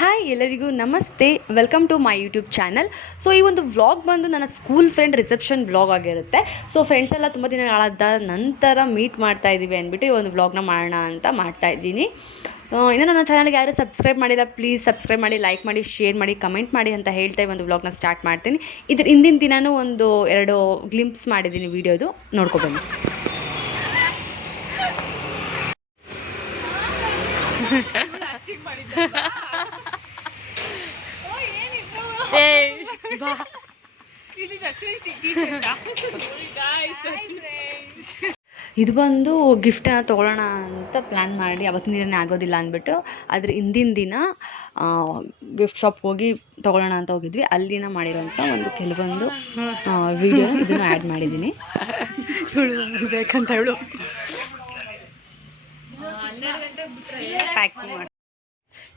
Hi ಎಲ್ಲರಿಗೂ ನಮಸ್ತೆ, welcome to my YouTube channel. So ಈ ಒಂದು ವ್ಲಾಗ್ ಬಂದು ನನ್ನ ಸ್ಕೂಲ್ ಫ್ರೆಂಡ್ ರಿಸೆಪ್ಷನ್ ವ್ಲಾಗ್ ಆಗಿರುತ್ತೆ. ಸೊ ಫ್ರೆಂಡ್ಸ್ ಎಲ್ಲ ತುಂಬ ದಿನಗಳಾದ ನಂತರ ಮೀಟ್ ಮಾಡ್ತಾ ಇದ್ದೀವಿ ಅಂದ್ಬಿಟ್ಟು ಈ ಒಂದು ವ್ಲಾಗ್ನ ಮಾಡೋಣ ಅಂತ ಮಾಡ್ತಾ ಇದ್ದೀನಿ. ಇನ್ನು ನನ್ನ ಚಾನಲ್ಗೆ ಯಾರು ಸಬ್ಸ್ಕ್ರೈಬ್ ಮಾಡಿಲ್ಲ, ಪ್ಲೀಸ್ ಸಬ್ಸ್ಕ್ರೈಬ್ ಮಾಡಿ, ಲೈಕ್ ಮಾಡಿ, ಶೇರ್ ಮಾಡಿ, ಕಮೆಂಟ್ ಮಾಡಿ ಅಂತ ಹೇಳ್ತಾ ಈ ಒಂದು ವ್ಲಾಗ್ನ ಸ್ಟಾರ್ಟ್ ಮಾಡ್ತೀನಿ. ಇದ್ರ ಹಿಂದಿನ ದಿನವೂ ಒಂದು 2 ಗ್ಲಿಂಪ್ಸ್ ಮಾಡಿದ್ದೀನಿ ವೀಡಿಯೋದು, ನೋಡ್ಕೊಬನ್ನಿ. ಇದು ಬಂದು ಗಿಫ್ಟನ್ನು ತೊಗೊಳ್ಳೋಣ ಅಂತ ಪ್ಲ್ಯಾನ್ ಮಾಡಿ ಅವತ್ತಿನ ದಿನ ಆಗೋದಿಲ್ಲ ಅಂದ್ಬಿಟ್ಟು ಅದ್ರ ಹಿಂದಿನ ದಿನ ಗಿಫ್ಟ್ ಶಾಪ್ ಹೋಗಿ ತೊಗೊಳ್ಳೋಣ ಅಂತ ಹೋಗಿದ್ವಿ. ಅಲ್ಲಿನ ಮಾಡಿರೋಂಥ ಒಂದು ಕೆಲವೊಂದು ವಿಡಿಯೋ ಇದನ್ನು ಆ್ಯಡ್ ಮಾಡಿದ್ದೀನಿ. ಬೇಕಂತ ಹೇಳು ಪ್ಯಾಕ್ ಮಾಡಿ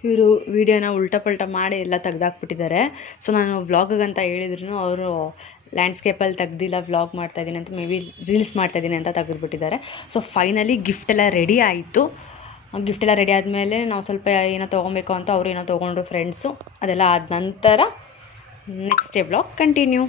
ಇವರು ವೀಡಿಯೋನ ಉಲ್ಟಾ ಪಲ್ಟಾ ಮಾಡಿ ಎಲ್ಲ ತೆಗ್ದಾಕ್ಬಿಟ್ಟಿದ್ದಾರೆ. ಸೊ ನಾನು ವ್ಲಾಗಂತ ಹೇಳಿದ್ರು ಅವರು ಲ್ಯಾಂಡ್ಸ್ಕೇಪಲ್ಲಿ ತೆಗ್ದಿಲ್ಲ, ವ್ಲಾಗ್ ಮಾಡ್ತಾಯಿದ್ದೀನಿ ಅಂತ, ಮೇ ಬಿ ರೀಲ್ಸ್ ಮಾಡ್ತಾಯಿದ್ದೀನಿ ಅಂತ ತೆಗೆದುಬಿಟ್ಟಿದ್ದಾರೆ. ಸೊ ಫೈನಲಿ ಗಿಫ್ಟೆಲ್ಲ ರೆಡಿ ಆಯಿತು. ಗಿಫ್ಟೆಲ್ಲ ರೆಡಿ ಆದಮೇಲೆ ನಾವು ಸ್ವಲ್ಪ ಏನೋ ತೊಗೊಬೇಕು ಅಂತ ಅವರು ಏನೋ ತೊಗೊಂಡ್ರು ಫ್ರೆಂಡ್ಸು. ಅದೆಲ್ಲ ಆದ ನಂತರ next day vlog continue.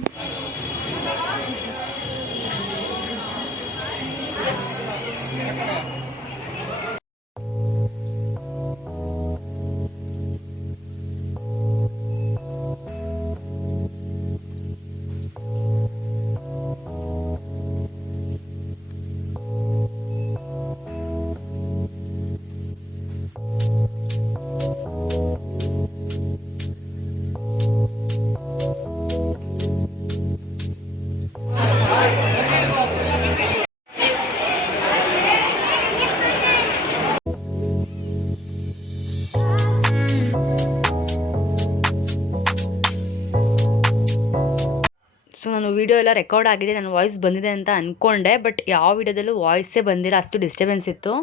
So ನಾನು ವೀಡಿಯೋ ಎಲ್ಲ ರೆಕಾರ್ಡ್ ಆಗಿದೆ, ನನ್ನ ವಾಯ್ಸ್ ಬಂದಿದೆ ಅಂತ ಅಂದ್ಕೊಂಡೆ, ಬಟ್ ಯಾವ ವೀಡಿಯೋದಲ್ಲೂ ವಾಯ್ಸೇ ಬಂದಿಲ್ಲ, ಅಷ್ಟು ಡಿಸ್ಟರ್ಬೆನ್ಸ್ ಇತ್ತು.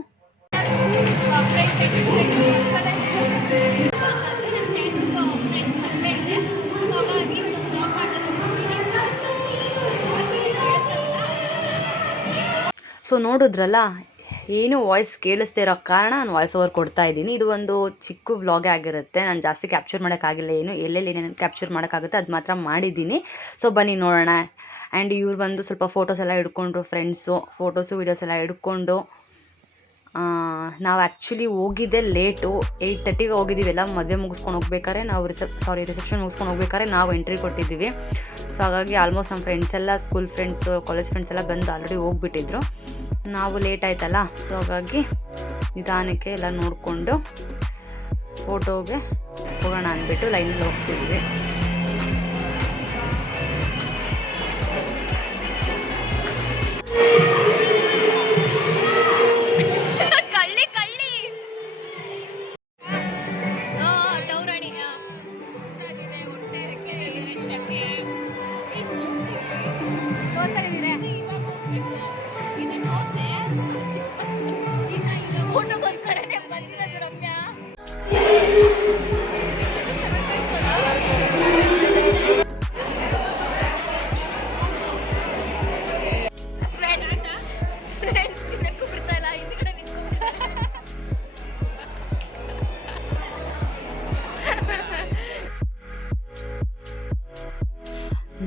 ಸೊ ನೋಡಿದ್ರಲ್ಲ, ಏನು ವಾಯ್ಸ್ ಕೇಳಿಸ್ತಾ ಇರೋ ಕಾರಣ ನಾನು ವಾಯ್ಸ್ ಓವರ್ ಕೊಡ್ತಾ ಇದ್ದೀನಿ. ಇದು ಒಂದು ಚಿಕ್ಕ ವ್ಲಾಗೇ ಆಗಿರುತ್ತೆ, ನಾನು ಜಾಸ್ತಿ ಕ್ಯಾಪ್ಚರ್ ಮಾಡೋಕ್ಕಾಗಿಲ್ಲ. ಎಲ್ಲೆಲ್ಲಿ ಏನೇನು ಕ್ಯಾಪ್ಚರ್ ಮಾಡೋಕ್ಕಾಗುತ್ತೆ ಅದು ಮಾತ್ರ ಮಾಡಿದ್ದೀನಿ. ಸೊ ಬನ್ನಿ ನೋಡೋಣ. ಆ್ಯಂಡ್ ಇವ್ರು ಬಂದು ಸ್ವಲ್ಪ ಫೋಟೋಸ್ ಎಲ್ಲ ಹಿಡ್ಕೊಂಡ್ರು, ಫ್ರೆಂಡ್ಸು ಫೋಟೋಸು ವೀಡಿಯೋಸ್ ಎಲ್ಲ ಹಿಡ್ಕೊಂಡು. ನಾವು ಆ್ಯಕ್ಚುಲಿ ಹೋಗಿದ್ದೆ ಲೇಟು, 8:30ಗೆ ಹೋಗಿದ್ದೀವಿ. ಎಲ್ಲ ಮದುವೆ ಮುಗಿಸ್ಕೊಂಡು ಹೋಗ್ಬೇಕಾದ್ರೆ ನಾವು ರಿಸೆಪ್ಷನ್ ಮುಗಿಸ್ಕೊಂಡು ಹೋಗ್ಬೇಕಾದ್ರೆ ನಾವು ಎಂಟ್ರಿ ಕೊಟ್ಟಿದ್ದೀವಿ. ಸೊ ಹಾಗಾಗಿ ಆಲ್ಮೋಸ್ಟ್ ನಮ್ಮ ಫ್ರೆಂಡ್ಸ್ ಎಲ್ಲ, ಸ್ಕೂಲ್ ಫ್ರೆಂಡ್ಸು, ಕಾಲೇಜ್ ಫ್ರೆಂಡ್ಸ್ ಎಲ್ಲ ಬಂದು ಆಲ್ರೆಡಿ ಹೋಗ್ಬಿಟ್ಟಿದ್ರು. ನಾವು ಲೇಟ್ ಆಯ್ತಲ್ಲ, ಸೊ ಹಾಗಾಗಿ ನಿಧಾನಕ್ಕೆ ಎಲ್ಲ ನೋಡಿಕೊಂಡು ಫೋಟೋಗೆ ಹೋಗೋಣ ಅಂದ್ಬಿಟ್ಟು ಲೈನಲ್ಲಿ ಹೋಗ್ತಿದ್ವಿ.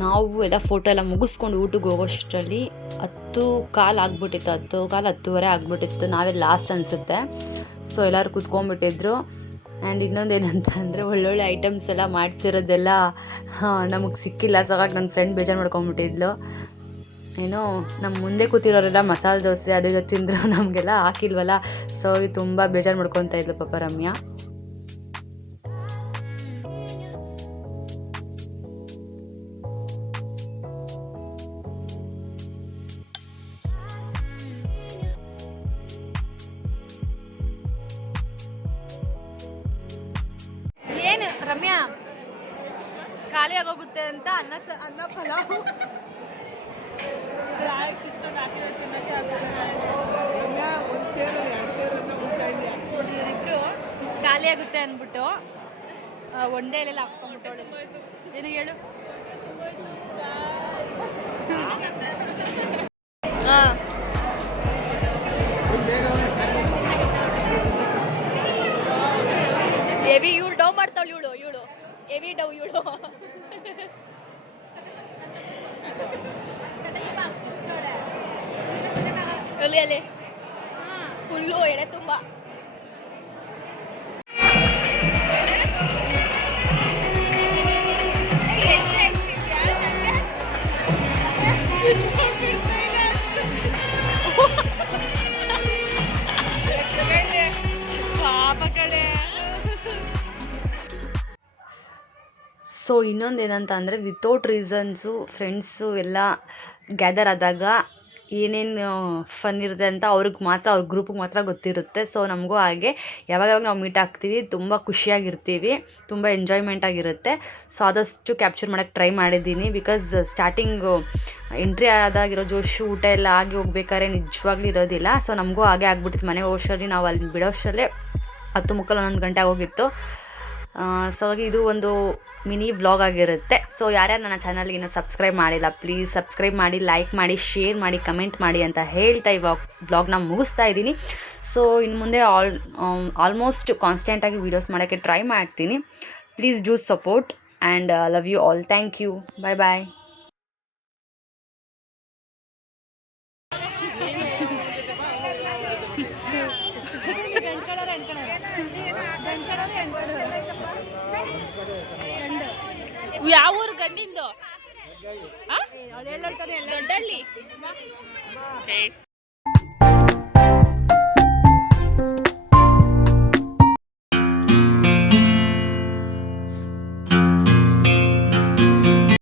ನಾವು ಎಲ್ಲ ಫೋಟೋ ಎಲ್ಲ ಮುಗಿಸ್ಕೊಂಡು ಊಟಕ್ಕೆ ಹೋಗೋಷ್ಟರಲ್ಲಿ 10:15 ಆಗ್ಬಿಟ್ಟಿತ್ತು, 10:10 ಆಗ್ಬಿಟ್ಟಿತ್ತು. ನಾವೇ ಲಾಸ್ಟ್ ಅನಿಸುತ್ತೆ. ಸೊ ಎಲ್ಲರೂ ಕೂತ್ಕೊಂಡ್ಬಿಟ್ಟಿದ್ರು. ಆ್ಯಂಡ್ ಇನ್ನೊಂದು ಏನಂತ ಅಂದರೆ, ಒಳ್ಳೊಳ್ಳೆ ಐಟಮ್ಸ್ ಎಲ್ಲ ಮಾಡಿಸಿರೋದೆಲ್ಲ ನಮಗೆ ಸಿಕ್ಕಿಲ್ಲ. ಸೊ ಹಾಗಾಗಿ ನನ್ನ ಫ್ರೆಂಡ್ ಬೇಜಾರು ಮಾಡ್ಕೊಂಬಿಟ್ಟಿದ್ಲು. ಏನೋ ನಮ್ಮ ಮುಂದೆ ಕೂತಿರೋರೆಲ್ಲ ಮಸಾಲೆ ದೋಸೆ ಅದು ಇದು ತಿಂದರು, ನಮಗೆಲ್ಲ ಹಾಕಿಲ್ವಲ್ಲ. ಸೊ ತುಂಬ ಬೇಜಾರು ಮಾಡ್ಕೊತಾ ಇದ್ಲು ಪಾಪ ರಮ್ಯಾ. ರಮ್ಯಾ ಖಾಲಿ ಆಗೋಗುತ್ತೆ ಅಂತ ಅನ್ನ ಪಲಾವ್ ಇವರಿಬ್ರು ಖಾಲಿ ಆಗುತ್ತೆ ಅಂದ್ಬಿಟ್ಟು ಒಂದೇ ಎಲೆಲ್ಲ ಹಾಕ್ಸ್ಕೊಂಡ್ಬಿಟ್ಟು ಏನು ಹೇಳು. ಹೆವಿ ಇವಳು ಡೌ ಮಾಡ್ತಾವಳು ಇವಳು. ಅಲ್ಲಿ ಫುಲ್ಲು ಎಳೆ ತುಂಬ. ಸೊ ಇನ್ನೊಂದು ಏನಂತ ಅಂದರೆ ವಿತೌಟ್ ರೀಸನ್ಸು ಫ್ರೆಂಡ್ಸು ಎಲ್ಲ ಗ್ಯಾದರ್ ಆದಾಗ ಏನೇನು ಫನ್ ಇರುತ್ತೆ ಅಂತ ಅವ್ರಿಗೆ ಮಾತ್ರ ಅವ್ರ ಗ್ರೂಪಿಗೆ ಮಾತ್ರ ಗೊತ್ತಿರುತ್ತೆ. ಸೊ ನಮಗೂ ಹಾಗೆ ಯಾವಾಗ ನಾವು ಮೀಟ್ ಆಗ್ತೀವಿ ತುಂಬ ಖುಷಿಯಾಗಿರ್ತೀವಿ, ತುಂಬ ಎಂಜಾಯ್ಮೆಂಟ್ ಆಗಿರುತ್ತೆ. ಸೊ ಆದಷ್ಟು ಕ್ಯಾಪ್ಚರ್ ಮಾಡೋಕ್ಕೆ ಟ್ರೈ ಮಾಡಿದ್ದೀನಿ. ಬಿಕಾಸ್ ಸ್ಟಾರ್ಟಿಂಗು ಎಂಟ್ರಿ ಆದಾಗಿರೋ ಜೋಶು ಊಟ ಎಲ್ಲ ಆಗಿ ಹೋಗ್ಬೇಕಾದ್ರೆ ನಿಜವಾಗ್ಲೂ ಇರೋದಿಲ್ಲ. ಸೊ ನಮಗೂ ಹಾಗೆ ಆಗ್ಬಿಟ್ಟಿತ್ತು. ಮನೆಗೆ ಹೋಗೋಷ್ಟರಲ್ಲಿ ನಾವು ಅಲ್ಲಿ ಬಿಡೋಷ್ಟರಲ್ಲೇ 10:45 11 ಗಂಟೆ ಆಗೋಗಿತ್ತು. ಸೊ ಹಾಗೆ ಇದು ಒಂದು ಮಿನಿ ವ್ಲಾಗ್ ಆಗಿರುತ್ತೆ. ಸೊ ಯಾರ್ಯಾರು ನನ್ನ ಚಾನಲ್ಗೆ ಇನ್ನೂ ಸಬ್ಸ್ಕ್ರೈಬ್ ಮಾಡಿಲ್ಲ, ಪ್ಲೀಸ್ ಸಬ್ಸ್ಕ್ರೈಬ್ ಮಾಡಿ, ಲೈಕ್ ಮಾಡಿ, ಶೇರ್ ಮಾಡಿ, ಕಮೆಂಟ್ ಮಾಡಿ ಅಂತ ಹೇಳ್ತಾ ಇವಾಗ ವ್ಲಾಗ್ನ ಮುಗಿಸ್ತಾ ಇದ್ದೀನಿ. ಸೊ ಇನ್ನು ಮುಂದೆ ಆಲ್ಮೋಸ್ಟ್ ಕಾನ್ಸ್ಟೆಂಟಾಗಿ ವೀಡಿಯೋಸ್ ಮಾಡೋಕ್ಕೆ ಟ್ರೈ ಮಾಡ್ತೀನಿ. Please do support and love you all. Thank you. Bye bye. ಯಾವ ಊರು ಗಂಡಿಂದು? ದೊಡ್ಡಳ್ಳಿ.